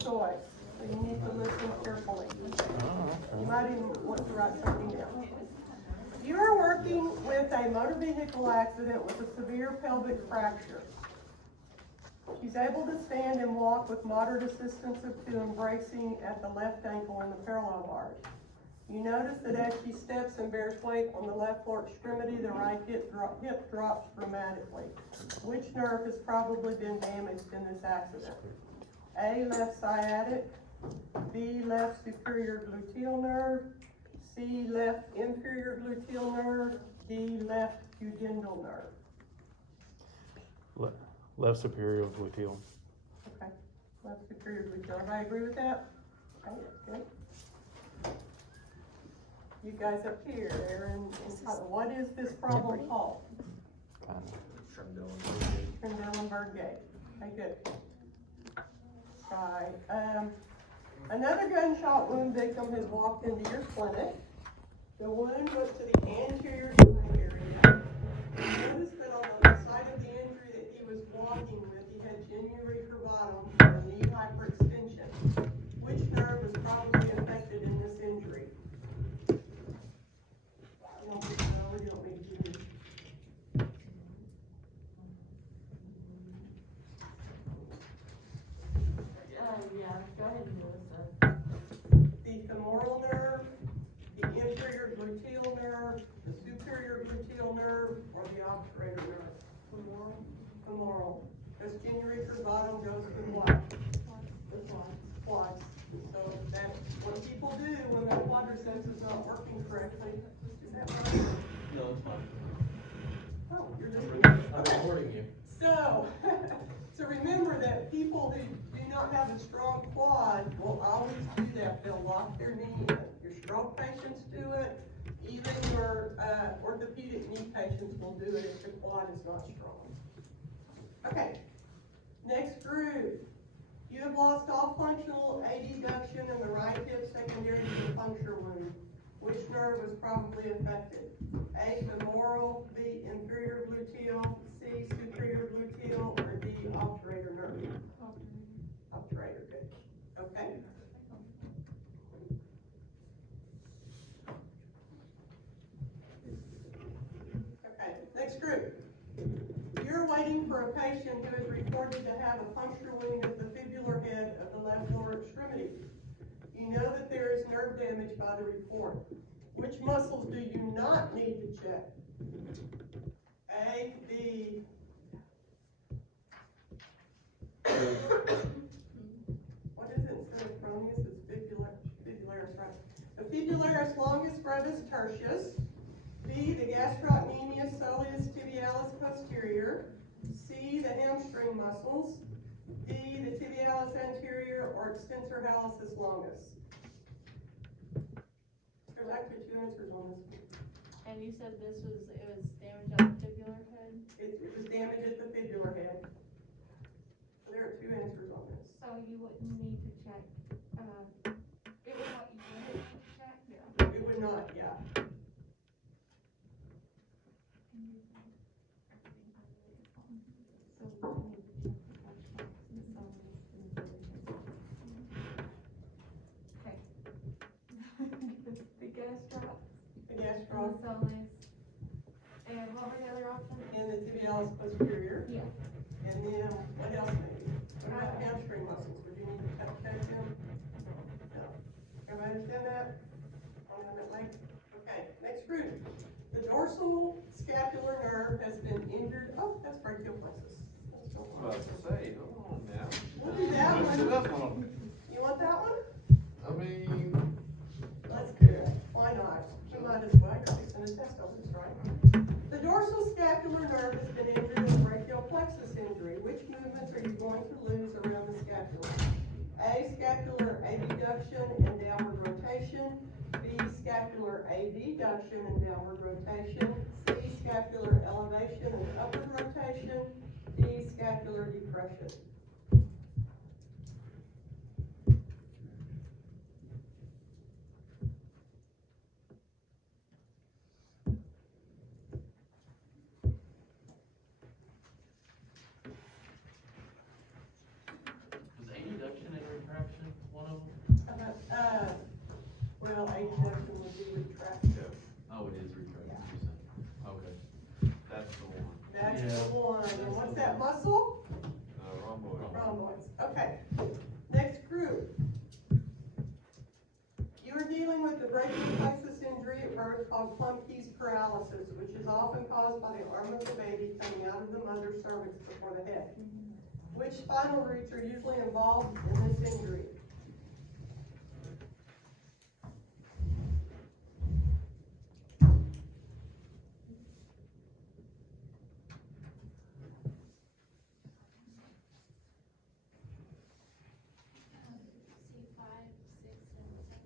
choice, so you need to listen carefully. You might even want to write something down. You are working with a motor vehicle accident with a severe pelvic fracture. She's able to stand and walk with moderate assistance to embracing at the left ankle and the parallel bars. You notice that as she steps and bears weight on the left lower extremity, the right hip drops dramatically. Which nerve has probably been damaged in this accident? A, left sciatic, B, left superior gluteal nerve, C, left inferior gluteal nerve, D, left pudendal nerve. Left superior gluteal. Okay, left superior gluteal. Everybody agree with that? Okay, good. You guys up here, Aaron, what is this problem called? Trendelenburg gait. Okay, good. Right. Another gunshot wound victim has walked into your clinic. The wound was to the anterior side area. Notice that on the side of the injury that he was walking with, he had genuine curvatum or knee hyperextension. Which nerve was probably affected in this injury? You don't need to know, you don't need to do. Yeah, go ahead and do this. The femoral nerve, the inferior gluteal nerve, the superior gluteal nerve, or the obturator nerve? Femoral. Femoral. This genuine curvatum goes to what? The quads. So that's what people do when their quadriceps is not working correctly. Is that right? No, it's fine. Oh, you're listening. I'm recording you. So, so remember that people who do not have a strong quad will always do that. They'll lock their knee in. Your stroke patients do it. Even your orthopedic knee patients will do it if the quad is not strong. Okay, next group. You have lost all functional adduction in the right hip secondary to the puncture wound. Which nerve was probably affected? A, femoral, B, inferior gluteal, C, superior gluteal, or D, obturator nerve? Obturator, good. Okay. Okay, next group. You're waiting for a patient who is reported to have a puncture wound at the fibular head of the left lower extremity. You know that there is nerve damage by the report. Which muscles do you not need to check? A, B. What is it instead of peroneus? It's fibularis, right? The fibularis longus brevis tertius. B, the gastrocnemius soleus tibialis posterior. C, the hamstring muscles. D, the tibialis anterior or extensor hallucis longus. There's actually two answers on this. And you said it was damage at the fibular head? It was damage at the fibular head. So there are two answers on this. So you wouldn't need to check, it was what you wanted to check? Yeah. It would not, yeah. Okay. The gastroc, The the gastroc soleus, and what were the other options? and the tibialis posterior. Yeah. And then what else maybe? What about hamstring muscles? Would you need to check them? No. Everybody understand that? On a bit late? Okay, next group. The dorsal scapular nerve has been injured. Oh, that's brachial plexus. Let's go I on. was about to say, come on now. We'll do that Let's do one. that one. You want that one? I mean, Let's do it. Why not? You might as well. You're fixing to test on this, right? The dorsal scapular nerve has been injured with brachial plexus injury. Which movements are you going to lose around the scapula? A, scapular abduction and downward rotation. B, scapular adduction and downward rotation. C, scapular elevation and upward rotation. D, scapular depression. was adduction and retraction spinal adduction would be retracted. Oh, it is retracted, Yeah. you're saying. Okay. That's the one. That's Yeah. the one. That's And what's the that one. muscle? Rhomboid. Rhomboids. Okay. Next group. You are dealing with the brachial plexus injury at birth called Klumpke's paralysis, which is often caused by the arm of the baby coming out of the mother's cervix before the head. Which spinal roots are usually involved in this injury? C5, 6, and 7.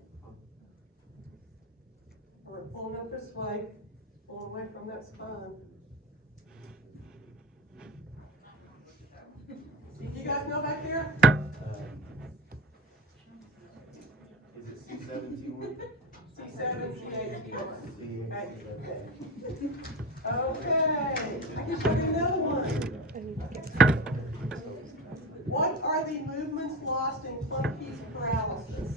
We're pulling up this way, pulling away from that spine. You guys know back there? Is it C17? C7, C8, C1. C8. Okay, I can show you another one. What are the movements lost in Klumpke's paralysis?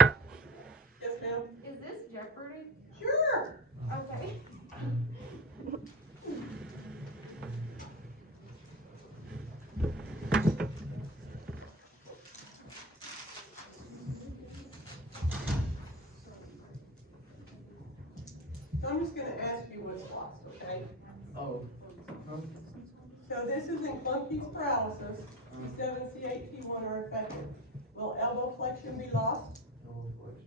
Yes, ma'am? Is this Jeopardy? Sure. Okay. So I'm just gonna ask you what's lost, okay? Oh. So this is in Klumpke's paralysis. C7, C8, T1 are affected. Will elbow flexion be lost? No reflection.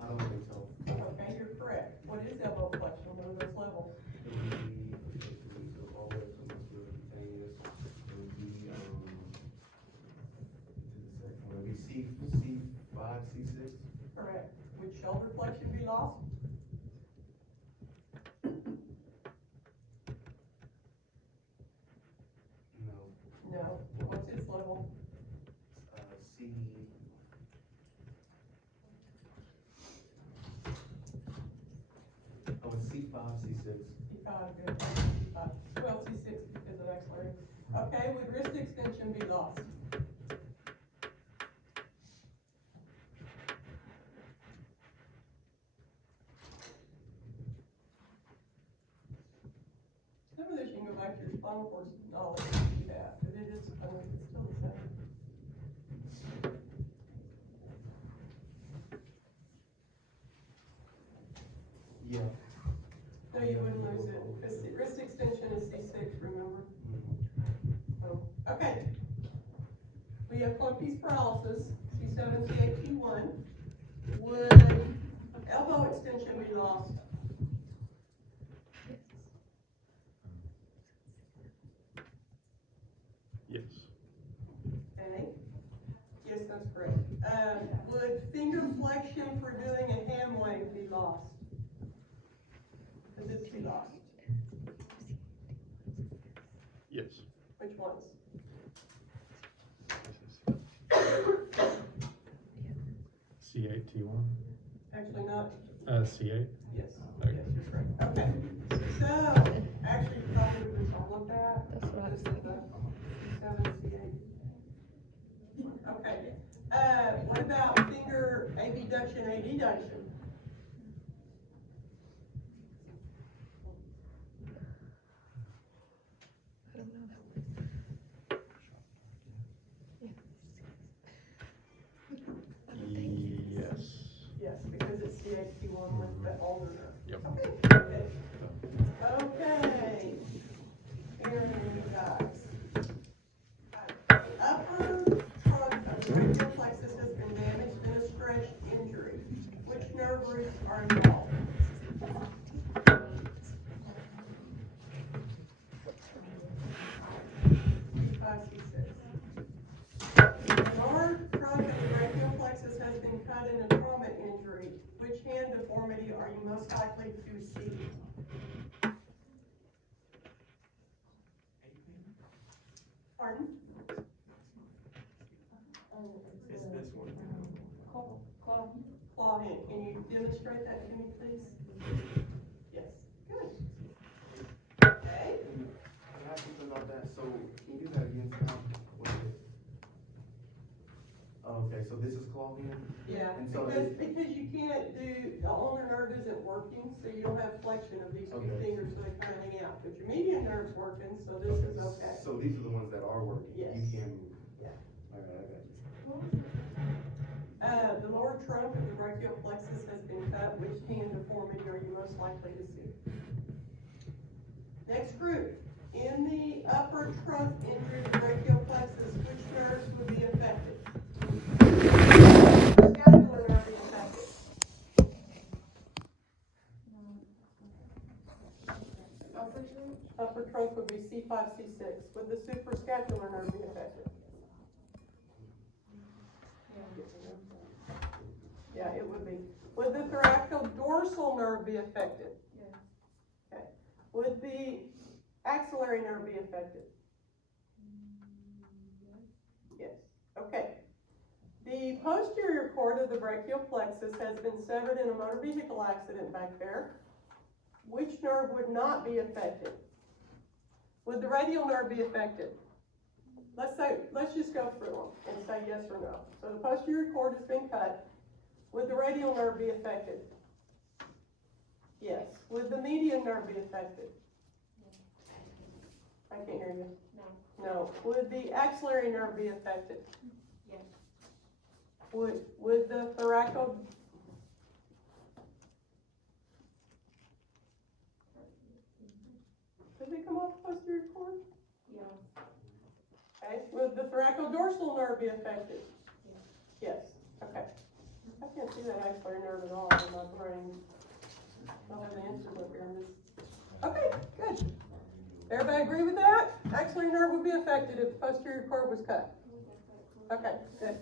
I don't think so. Okay, you're correct. What is elbow flexion? What are those levels? It would be, so all the way up to muscular cutaneous. It would be, the second one, it would be C5, C6. Correct. Would shoulder flexion be lost? No. No. What's its level? C. Oh, it's C5, C6. C5, good. C5. Well, C6 because of axillary. Okay, would wrist extension be lost? Some of this you can go back to your spinal cord knowledge to see that, but it is, I mean, it's still the same. Yeah. No, you wouldn't lose it, because the wrist extension is C6, remember? Oh, okay. We have Klumpke's paralysis, C7, C8, T1. Would elbow extension be lost? Yes. Okay. Yes, that's correct. Would finger flexion for doing a hand wave be lost? Does it be lost? Yes. Which ones? C8, T1. Actually not. C8. Yes. Okay. Yes, you're correct. Okay. So, actually, probably was all of that. That's what I was This is the C7, C8. Okay. What about finger abduction, adduction? I don't know. Yes. Yes, because it's C8, T1 with the older nerve. Yep. Okay. Okay. Here we guys. Upper trunk of the brachial plexus has been damaged in a stretch injury. Which nerve roots are involved? C5, C6. The lower trunk of the brachial plexus has been cut in a trauma injury. Which hand deformity are you most likely to see? Pardon? It's this one. Claw hand. Can you demonstrate that to me, please? Yes. Good. Okay. Can I ask something about that? So, can you do that again, Tom? What is it? Okay, so this is clogged in? Yeah, And so because you can't do, the ulnar nerve isn't working, so you don't have flexion of these two Okay. fingers, so they kinda hang out. But your median nerve's working, so this is okay. So these are the ones that are working? Yes. You can move? Yeah. Alright, I got you. The lower trunk of the brachial plexus has been cut. Which hand deformity are you most likely to see? Next group, in the upper trunk injury of the brachial plexus, which nerves would be affected? Scapular nerve be affected. Upper trunk would be C5, C6. Would the suprascapular nerve be affected? Yeah, it would be. Would the thoracodorsal nerve be affected? Yes. Okay. Would the axillary nerve be affected? Yes. Okay. The posterior cord of the brachial plexus has been severed in a motor vehicle accident back there. Which nerve would not be affected? Would the radial nerve be affected? Let's just go through them and say yes or no. So the posterior cord has been cut. Would the radial nerve be affected? Yes. Would the median nerve be affected? I can't hear you. No. No. Would the axillary nerve be affected? Yes. Would the thoraco? Did they come off the posterior cord? Yes. Okay. Would the thoracodorsal nerve be affected? Yes. Okay. I can't see that axillary nerve at all in my brain. I'll have an answer up here. Okay, good. Everybody agree with that? Axillary nerve would be affected if the posterior cord was cut. Okay, good.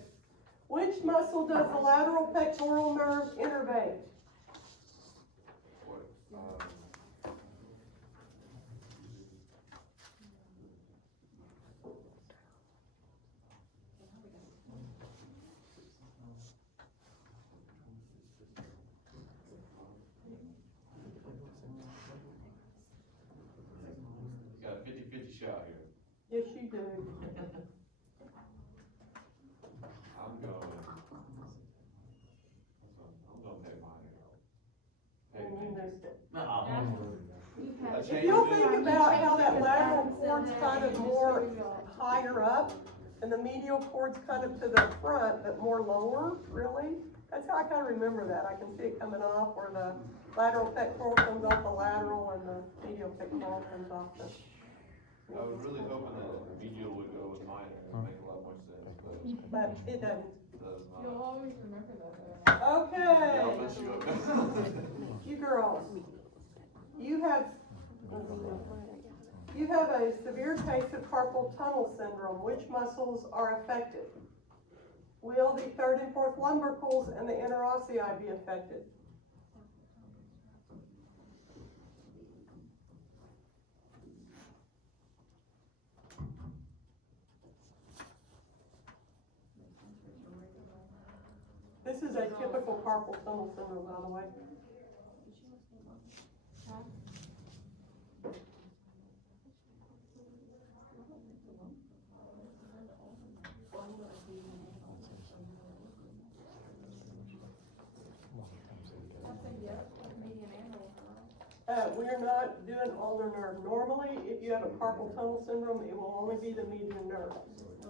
Which muscle does the lateral pectoral nerve innervate? What, you got a 50-50 shot here. Yes, you do. I'm going take mine out. And you missed it. I If changed you'll it. think about how that lateral cord's kind of more higher up, and the medial cord's kind of to the front, but more lower, really. That's how I kind of remember that. I can see it coming off where the lateral pectoral comes off the lateral and the medial pectoral comes off the. I was really hoping that the medial would go with mine, it would make a lot more sense, but But it doesn't. it does not. You'll always remember that. Okay, I'll mess you up. you girls, you have a severe case of carpal tunnel syndrome. Which muscles are affected? Will the third and fourth lumbricals and the interossei be affected? This is a typical carpal tunnel syndrome, by the way. We're not doing ulnar nerve. Normally, if you have a carpal tunnel syndrome, it will only be the median nerve.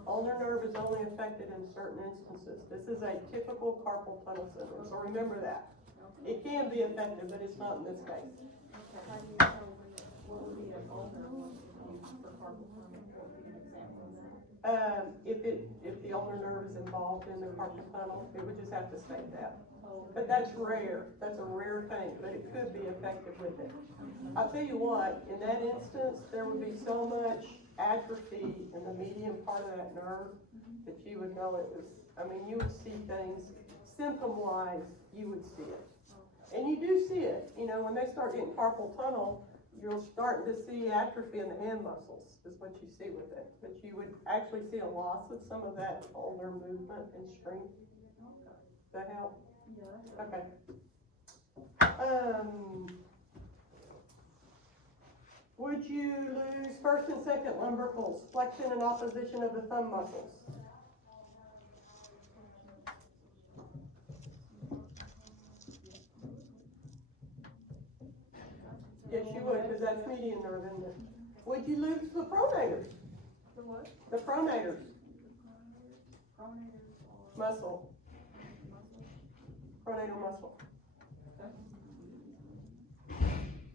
Ulnar nerve is only affected in certain instances. This is a typical carpal tunnel syndrome, so remember that. It can be affected, but it's not in this case. How do you tell what would be an ulnar one for carpal tunnel? What would be an example of that? If the ulnar nerve is involved in the carpal tunnel, it would just have to state that. Oh, But that's rare. That's a rare thing, but it could be affected with it. I'll tell you what, in that instance, there would be so much atrophy in the median part of that nerve that you would know it was, I mean, you would see things, symptom-wise, you would see it. And you do see it, you know, when they start getting carpal tunnel, you're starting to see atrophy in the hand muscles, is what you see with it. But you would actually see a loss of some of that ulnar movement and strength. Does that help? yeah. Okay. Would you lose first and second lumbricals, flexion and opposition of the thumb muscles? would, because that's median nerve, isn't it? Would you lose the pronators? The what? The pronators, Pronators or muscle, muscle? pronator muscle.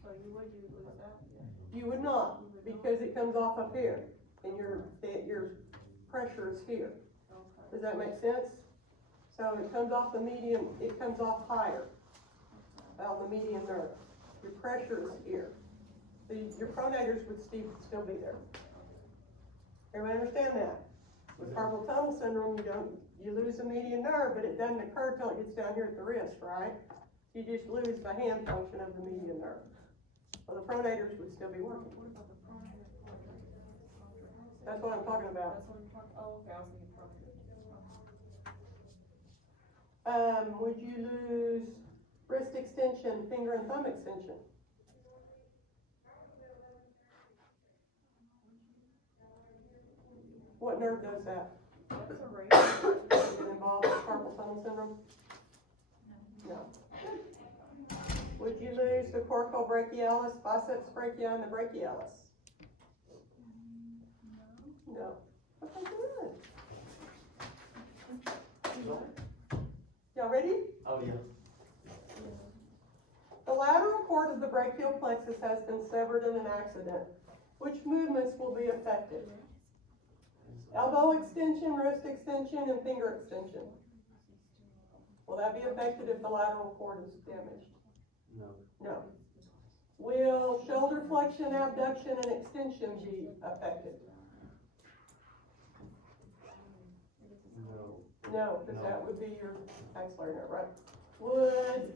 So you would lose that? You would not, because it comes off up here, and your pressure is here. Okay. Does that make sense? So it comes off the median, it comes off higher, on the median nerve. Your pressure is here. Your pronators would still be there. Everybody understand that? With carpal tunnel syndrome, you lose the median nerve, but it doesn't occur till it gets down here at the wrist, right? You just lose the hand function of the median nerve. Well, the pronators would still be working. What about the pronators? That's what I'm talking about. That's what I'm talking, oh, okay, I was thinking pronators. Would you lose wrist extension, finger and thumb extension? What nerve does that? That's a rate. Does it involve carpal tunnel syndrome? No. Would you lose the coracobrachialis, biceps brachii, and the brachialis? No. Okay, good. Y'all ready? Oh, yeah. The lateral cord of the brachial plexus has been severed in an accident. Which movements will be affected? Elbow extension, wrist extension, and finger extension. Will that be affected if the lateral cord is damaged? No. No. Will shoulder flexion, abduction, and extension be affected? No. No, because that would be your axillary nerve, right? Would,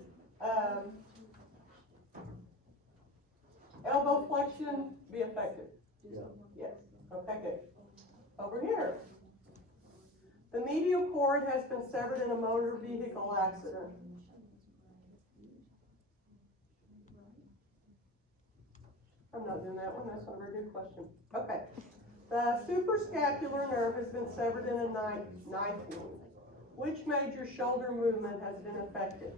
elbow flexion be affected? Yeah. Yes. Okay, good. Over here. The medial cord has been severed in a motor vehicle accident. I'm not doing that one, that's not a very good question. Okay. The suprascapular nerve has been severed in a knife wound. Which major shoulder movement has been affected?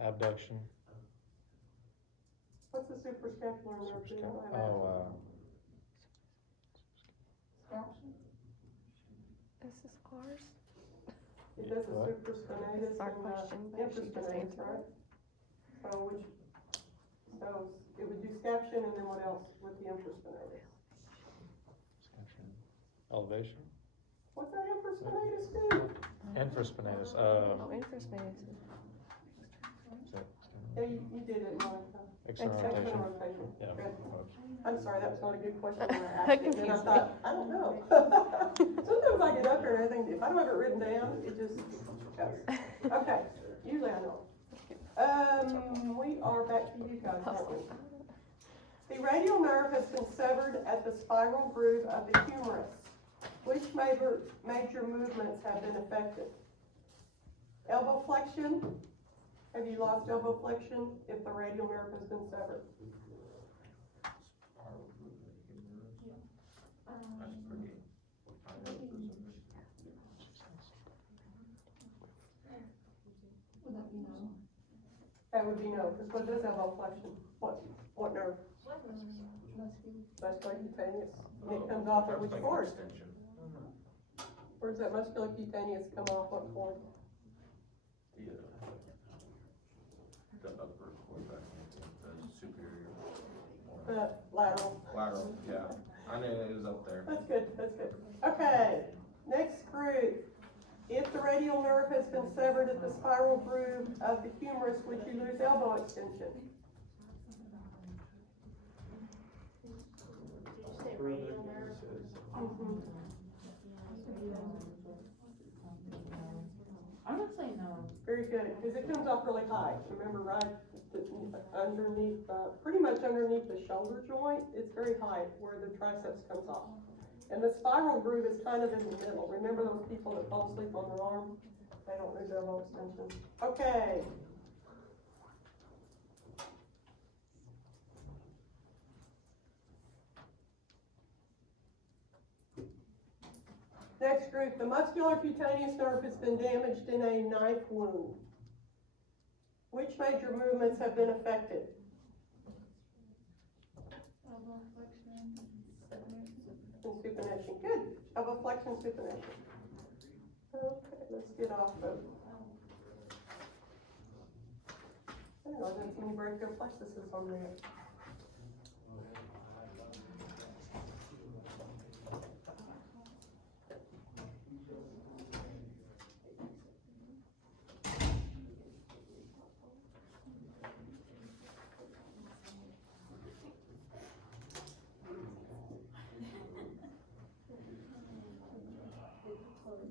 Abduction. What's the suprascapular nerve? Do you know that? This is ours. It does the What? supraspinatus This is our and question, but she just infraspinatus, answered right? So it would do scaption, and then what else with the infraspinatus? Elevation. What's that infraspinatus do? Infraspinatus. Oh, infraspinatus. Yeah, you did it one time. External External rotation. rotation. Yeah. Good. I'm sorry, that was not a good question when I That asked it, and I confused me. thought, I don't know. Sometimes I get up here and I think, if I don't have it written down, it just goes. Okay, usually I know. We are back to you guys, aren't we? The radial nerve has been severed at the spiral groove of the humerus. Which major movements have been affected? Elbow flexion. Have you lost elbow flexion if the radial nerve has been severed? That would be no, because what does elbow flexion? What nerve? Musculocutaneous. And it comes off at which cord? Where does that musculocutaneous come off? What cord? The upper quarterback, the superior. Lateral. Lateral, yeah. I knew it was up there. That's good, that's good. Okay, next group. If the radial nerve has been severed at the spiral groove of the humerus, would you lose elbow extension? Mhm. I'm gonna say no. Very good, because it comes off really high. Remember, right underneath, pretty much underneath the shoulder joint, it's very high where the triceps comes off. And the spiral groove is kind of in the middle. Remember those people that fall asleep on their arm? They don't lose elbow extension. Okay. Next group, the muscular cutaneous nerve has been damaged in a knife wound. Which major movements have been affected? Elbow flexion, And supination. Good. Elbow flexion, supination. Okay, let's get off of. I don't know, there's many brachial plexuses on there.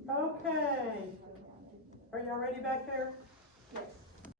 Okay. Are y'all ready back there?